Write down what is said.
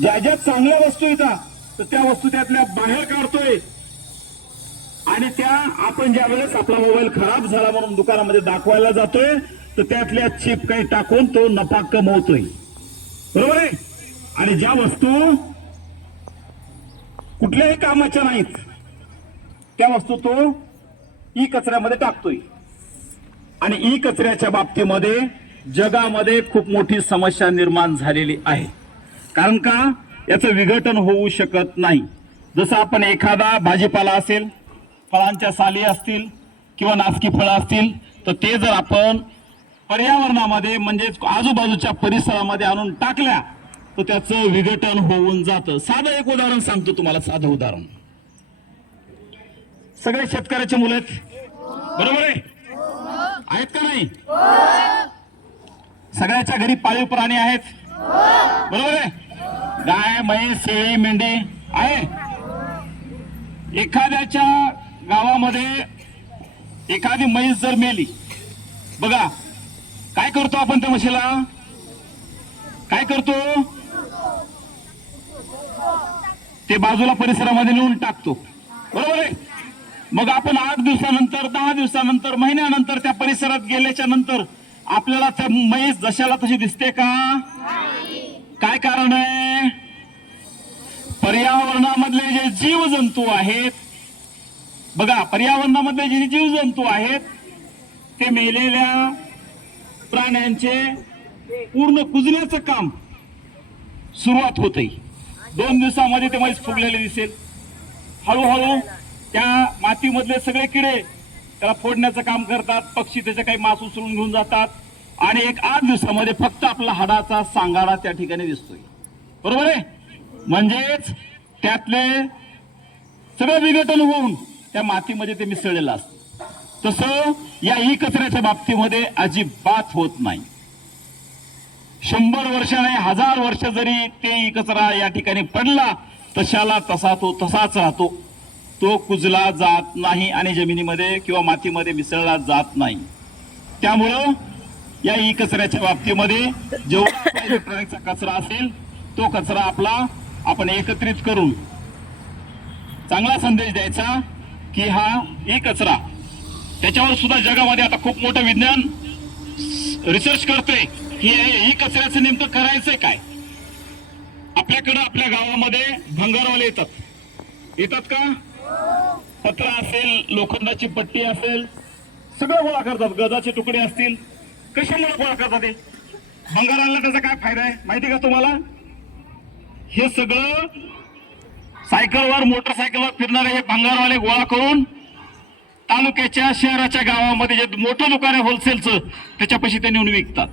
ज्या ज्या चांगल्या वस्तू येतात तर त्या वस्तू त्यातल्या बाहेर काढतोय आणि त्या आपण ज्या वेळेस आपला मोबाईल खराब झाला म्हणून दुकानामध्ये दाखवायला जातोय तर त्यातल्या चिप काही टाकून तो नफा कमवतोय, बरोबर आहे. आणि ज्या वस्तू कुठल्याही कामाच्या नाहीत त्या वस्तू तो ई कचऱ्यामध्ये टाकतोय. आणि ई कचऱ्याच्या बाबतीमध्ये जगामध्ये खूप मोठी समस्या निर्माण झालेली आहे. कारण का, याचं विघटन होऊ शकत नाही. जसं आपण एखादा भाजीपाला असेल, फळांच्या साली असतील किंवा नासकी फळं असतील तर ते जर आपण पर्यावरणामध्ये म्हणजेच आजूबाजूच्या परिसरामध्ये आणून टाकल्या तर त्याचं विघटन होऊन जातं. साधं एक उदाहरण सांगतो तुम्हाला, साधं उदाहरण. सगळे शेतकऱ्याचे मुलं आहेत, बरोबर आहे, आहेत का नाही? सगळ्याच्या घरी पाळीव प्राणी आहेत, बरोबर आहे. गाय, म्हैस, शेळी, मेंढी आहे. एखाद्याच्या गावामध्ये एखादी म्हैस जर मेली, बघा काय करतो आपण त्या म्हशीला, काय करतो, ते बाजूला परिसरामध्ये नेऊन टाकतो, बरोबर आहे. मग आपण 8 दिवसानंतर, 10 दिवसानंतर, महिन्यानंतर त्या परिसरात गेल्याच्या नंतर आपल्याला त्या म्हैस जशाला तशी दिसते का? काय कारण आहे? पर्यावरणामधले जे जीवजंतू आहेत, बघा पर्यावरणामधले जे जीवजंतू आहेत ते मेलेल्या प्राण्यांचे पूर्ण कुजण्याचं काम सुरुवात होते. 2 दिवसामध्ये ते म्हैस फुगलेले दिसेल. हळूहळू त्या मातीमधले सगळे किडे त्याला फोडण्याचं काम करतात. पक्षी त्याचे काही मांस उचलून घेऊन जातात आणि एक 8 दिवसामध्ये फक्त आपला हाडाचा सांगाडा त्या ठिकाणी दिसतोय, बरोबर आहे. म्हणजेच त्यातले सगळं विघटन होऊन त्या मातीमध्ये ते मिसळलेलं असतं. तसं या ई कचऱ्याच्या बाबतीमध्ये अजिबात होत नाही. 100 वर्ष नाही, 1000 वर्ष जरी ते ई कचरा या ठिकाणी पडला तशाला तसा तो तसाच राहतो. तो कुजला जात नाही आणि जमिनीमध्ये किंवा मातीमध्ये मिसळला जात नाही. त्यामुळं या ई कचऱ्याच्या बाबतीमध्ये जेवढा इलेक्ट्रॉनिकचा कचरा असेल तो कचरा आपला आपण एकत्रित करून चांगला संदेश द्यायचा की हा ई कचरा, त्याच्यावर सुद्धा जगामध्ये आता खूप मोठं विज्ञान रिसर्च करतोय की ई कचऱ्याचं नेमकं करायचंय काय. आपल्याकडं आपल्या गावामध्ये भंगारवाले येतात का? पत्रा असेल, लोखंडाची पट्टी असेल, सगळं गोळा करतात. गजाचे तुकडे असतील, कशामुळे गोळा करतात? ते भंगाराला त्याचा काय फायदा आहे माहिती का तुम्हाला? हे सगळं सायकलवर, मोटरसायकलवर फिरणारे हे भंगारवाले गोळा करून तालुक्याच्या, शहराच्या, गावामध्ये जे मोठं दुकान आहे होलसेलचं त्याच्यापाशी ते नेऊन विकतात.